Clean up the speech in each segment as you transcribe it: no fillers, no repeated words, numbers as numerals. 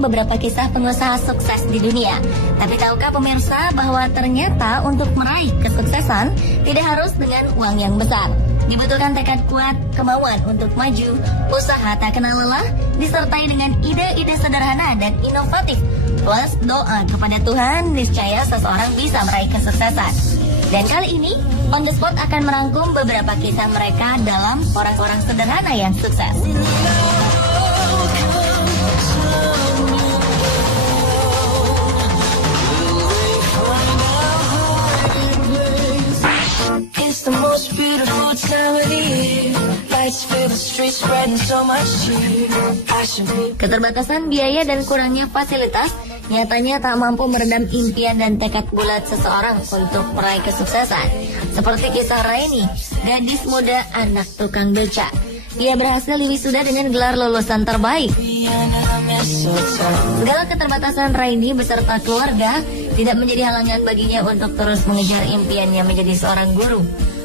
beberapa kisah pengusaha sukses di dunia. Tapi tahukah pemirsa bahwa ternyata untuk meraih kesuksesan tidak harus dengan uang yang besar. Dibutuhkan tekad kuat, kemauan untuk maju, usaha tak kenal lelah, disertai dengan ide-ide sederhana dan inovatif. Plus doa kepada Tuhan, niscaya seseorang bisa meraih kesuksesan. Dan kali ini, On The Spot akan merangkum beberapa kisah mereka dalam orang-orang sederhana yang sukses. It's the most beautiful time of the year. Lights fill the streets, spreading so much cheer. Keterbatasan biaya dan kurangnya fasilitas nyatanya tak mampu meredam impian dan tekad bulat seseorang untuk meraih kesuksesan. Seperti kisah Raini, gadis muda anak tukang beca. Ia berhasil wisuda dengan gelar lulusan terbaik. Segala keterbatasan Raini beserta keluarga tidak menjadi halangan baginya untuk terus mengejar impiannya menjadi seorang guru.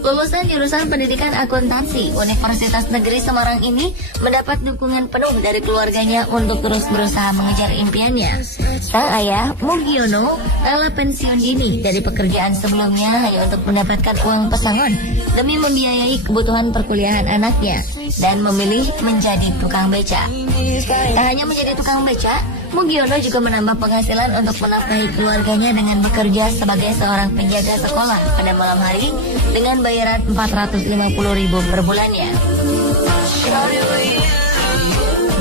Lulusan jurusan pendidikan akuntansi Universitas Negeri Semarang ini mendapat dukungan penuh dari keluarganya untuk terus berusaha mengejar impiannya. Sang ayah, Mugiono, rela pensiun dini dari pekerjaan sebelumnya hanya untuk mendapatkan uang pesangon demi membiayai kebutuhan perkuliahan anaknya dan memilih menjadi tukang beca. Tak hanya menjadi tukang beca, Mugiono juga menambah penghasilan untuk menafkahi keluarganya dengan bekerja sebagai seorang penjaga sekolah pada malam hari dengan bayaran 450.000 per bulannya.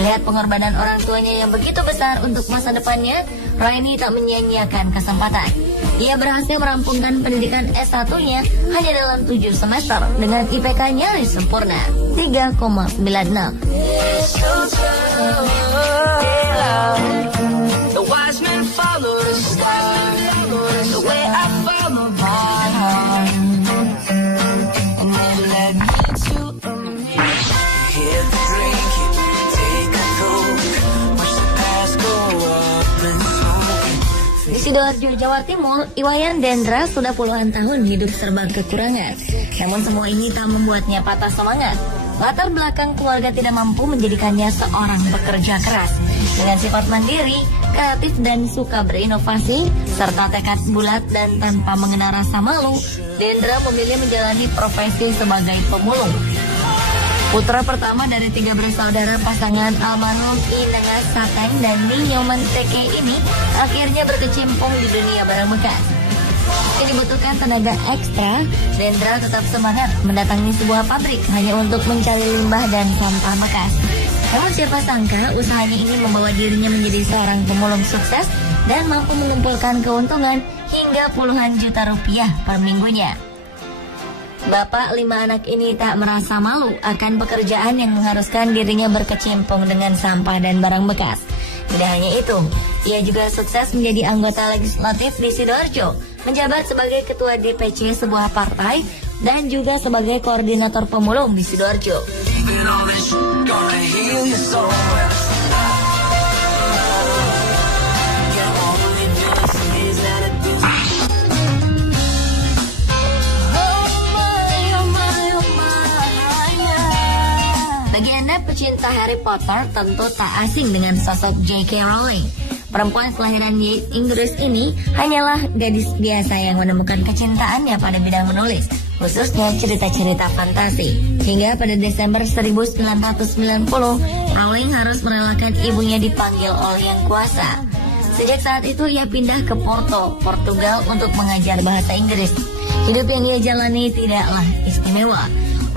Melihat pengorbanan orang tuanya yang begitu besar untuk masa depannya, Raini tak menyia-nyiakan kesempatan. Ia berhasil merampungkan pendidikan S1-nya hanya dalam 7 semester dengan IPK nyaris sempurna, 3,96. The wise men follow the star, the way I follow my heart, and they led me to a hit the drink, take a look, watch the past go up and smoke. Di Sidoarjo, Jawa Timur, Iwayan Dendra sudah puluhan tahun hidup serba kekurangan. Namun semua ini tak membuatnya patah semangat. Latar belakang keluarga tidak mampu menjadikannya seorang pekerja keras. Dengan sifat mandiri, kreatif dan suka berinovasi, serta tekad bulat dan tanpa mengenal rasa malu, Dendra memilih menjalani profesi sebagai pemulung. Putra pertama dari 3 bersaudara pasangan almarhum Inengas Sateng dan Ninyoman Teke ini akhirnya berkecimpung di dunia barang bekas. Jika dibutuhkan tenaga ekstra, Dendra tetap semangat mendatangi sebuah pabrik hanya untuk mencari limbah dan sampah bekas. Namun siapa sangka usahanya ini membawa dirinya menjadi seorang pemulung sukses dan mampu mengumpulkan keuntungan hingga puluhan juta rupiah per minggunya. Bapak 5 anak ini tak merasa malu akan pekerjaan yang mengharuskan dirinya berkecimpung dengan sampah dan barang bekas. Tidak hanya itu, ia juga sukses menjadi anggota legislatif di Sidoarjo, menjabat sebagai ketua DPC sebuah partai dan juga sebagai koordinator pemulung di Sidoarjo. Bagi Anda pecinta Harry Potter tentu tak asing dengan sosok J.K. Rowling. Perempuan kelahiran Inggris ini hanyalah gadis biasa yang menemukan kecintaannya pada bidang menulis, khususnya cerita-cerita fantasi. Hingga pada Desember 1990, Rowling harus merelakan ibunya dipanggil oleh Yang Kuasa. Sejak saat itu ia pindah ke Porto, Portugal untuk mengajar bahasa Inggris. Hidup yang ia jalani tidaklah istimewa.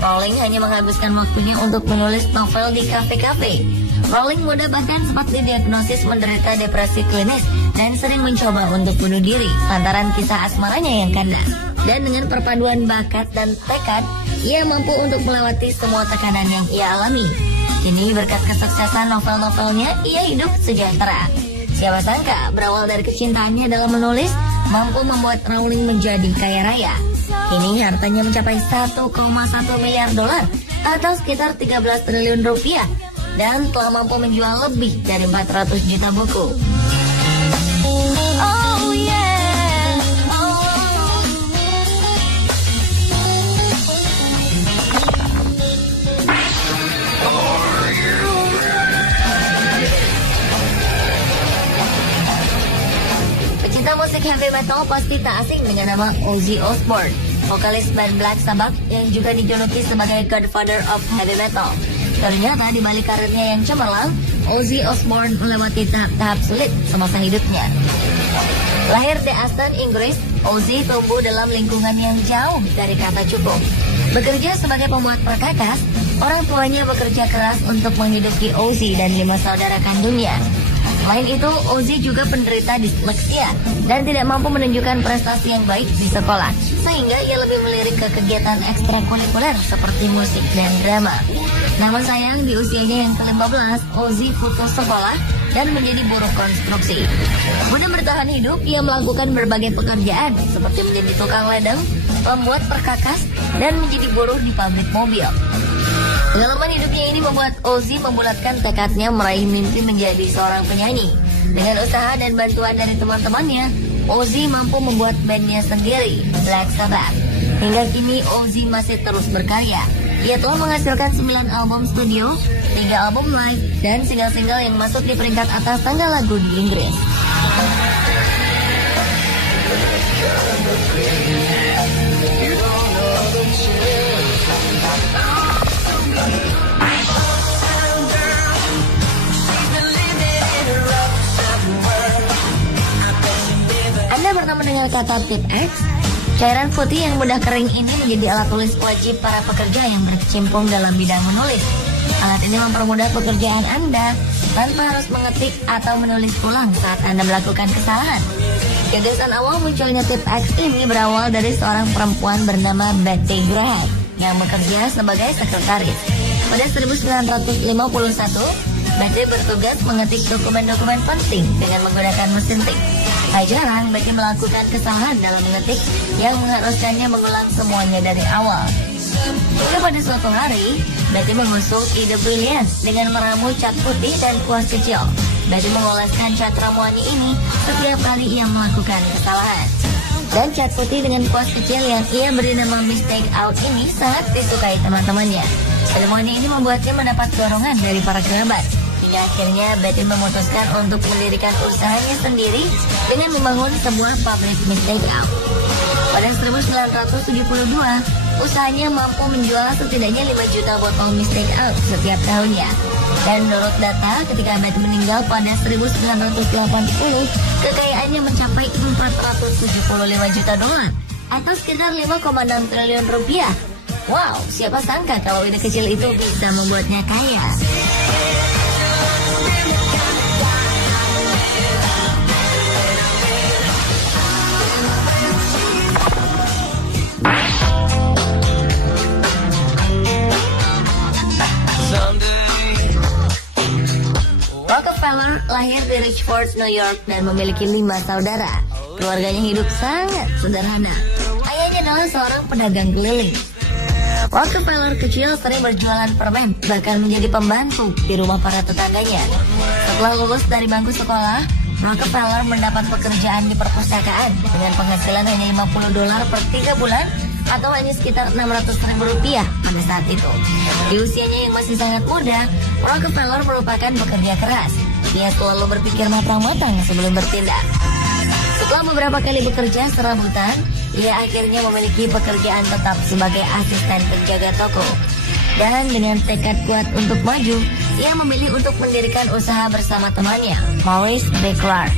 Rowling hanya menghabiskan waktunya untuk menulis novel di kafe-kafe. Rowling muda bahkan sempat didiagnosis menderita depresi klinis dan sering mencoba untuk bunuh diri lantaran kisah asmaranya yang kandas. Dan dengan perpaduan bakat dan tekad, ia mampu untuk melewati semua tekanan yang ia alami. Kini berkat kesuksesan novel-novelnya, ia hidup sejahtera. Siapa sangka berawal dari kecintaannya dalam menulis, mampu membuat Rowling menjadi kaya raya. Kini hartanya mencapai 1,1 miliar dolar atau sekitar 13 triliun rupiah dan telah mampu menjual lebih dari 400 juta buku. Oh yeah, metal pasti tak asing dengan nama Ozzy Osbourne, vokalis band Black Sabbath yang juga dijuluki sebagai Godfather of Heavy Metal. Ternyata di balik karirnya yang cemerlang, Ozzy Osbourne melewati tahap sulit semasa hidupnya. Lahir di Aston, Inggris, Ozzy tumbuh dalam lingkungan yang jauh dari kata cukup. Bekerja sebagai pembuat perkakas, orang tuanya bekerja keras untuk menghidupi Ozzy dan 5 saudara kandungnya. Selain itu, Ozzy juga penderita disleksia dan tidak mampu menunjukkan prestasi yang baik di sekolah, sehingga ia lebih melirik ke kegiatan ekstrakurikuler seperti musik dan drama. Namun sayang, di usianya yang ke-15, Ozzy putus sekolah dan menjadi buruh konstruksi. Guna bertahan hidup, ia melakukan berbagai pekerjaan seperti menjadi tukang ledeng, pembuat perkakas, dan menjadi buruh di pabrik mobil. Pengalaman hidupnya ini membuat Ozzy membulatkan tekadnya meraih mimpi menjadi seorang penyanyi. Dengan usaha dan bantuan dari teman-temannya, Ozzy mampu membuat bandnya sendiri, Black Sabbath. Hingga kini Ozzy masih terus berkarya. Ia telah menghasilkan 9 album studio, 3 album live, dan single-single yang masuk di peringkat atas tangga lagu di Inggris. Anda bertemu dengan kata tip X. Cairan putih yang mudah kering ini menjadi alat tulis wajib para pekerja yang berkecimpung dalam bidang menulis. Alat ini mempermudah pekerjaan Anda tanpa harus mengetik atau menulis ulang saat Anda melakukan kesalahan. Gagasan awal munculnya tip X ini berawal dari seorang perempuan bernama Betty Graham yang bekerja sebagai sekretaris. Pada 1951, Betty bertugas mengetik dokumen-dokumen penting dengan menggunakan mesin tik. Tak jarang Betty melakukan kesalahan dalam mengetik yang mengharuskannya mengulang semuanya dari awal. Hingga pada suatu hari, Betty mengusung ide brilian dengan meramu cat putih dan kuas kecil. Betty mengoleskan cat ramuannya ini setiap kali ia melakukan kesalahan. Dan cat putih dengan kuas kecil yang ia beri nama Mistake Out ini sangat disukai teman-temannya. Ilmuannya ini membuatnya mendapat dorongan dari para kerabat. Akhirnya Betty memutuskan untuk mendirikan usahanya sendiri dengan membangun sebuah pabrik Mistake Out. Pada 1972, usahanya mampu menjual setidaknya 5 juta botol Mistake Out setiap tahunnya. Dan menurut data, ketika Betty meninggal pada 1980, kekayaannya mencapai 475 juta dolar atau sekitar 5,6 triliun rupiah. Wow, siapa sangka kalau ide kecil itu bisa membuatnya kaya. Rockefeller lahir di Richford, New York dan memiliki 5 saudara. Keluarganya hidup sangat sederhana. Ayahnya adalah seorang pedagang keliling. Rockefeller kecil sering berjualan permen, bahkan menjadi pembantu di rumah para tetangganya. Setelah lulus dari bangku sekolah, Rockefeller mendapat pekerjaan di perpustakaan dengan penghasilan hanya $50 per 3 bulan atau hanya sekitar Rp600.000 pada saat itu. Di usianya yang masih sangat muda, Rockefeller merupakan pekerja keras. Ia selalu berpikir matang-matang sebelum bertindak. Setelah beberapa kali bekerja serabutan, ia akhirnya memiliki pekerjaan tetap sebagai asisten penjaga toko. Dan dengan tekad kuat untuk maju, ia memilih untuk mendirikan usaha bersama temannya, Maurice B. Clark.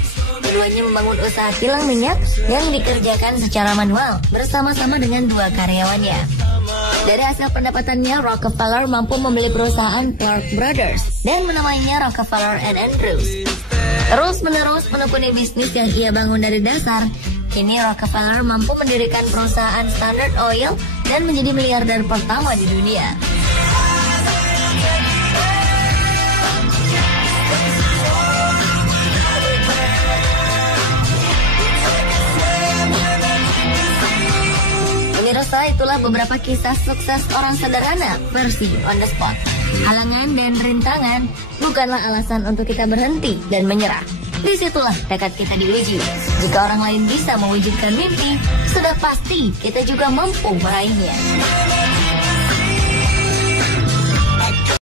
Keduanya membangun usaha kilang minyak yang dikerjakan secara manual bersama-sama dengan 2 karyawannya. Dari hasil pendapatannya, Rockefeller mampu membeli perusahaan Clark Brothers dan menamainya Rockefeller and Andrews. Terus-menerus menekuni bisnis yang ia bangun dari dasar, kini Rockefeller mampu mendirikan perusahaan Standard Oil dan menjadi miliarder pertama di dunia. Pemirsa, itulah beberapa kisah sukses orang sederhana versi on the spot. Halangan dan rintangan bukanlah alasan untuk kita berhenti dan menyerah. Disitulah tekad kita diuji. Jika orang lain bisa mewujudkan mimpi, sudah pasti kita juga mampu meraihnya.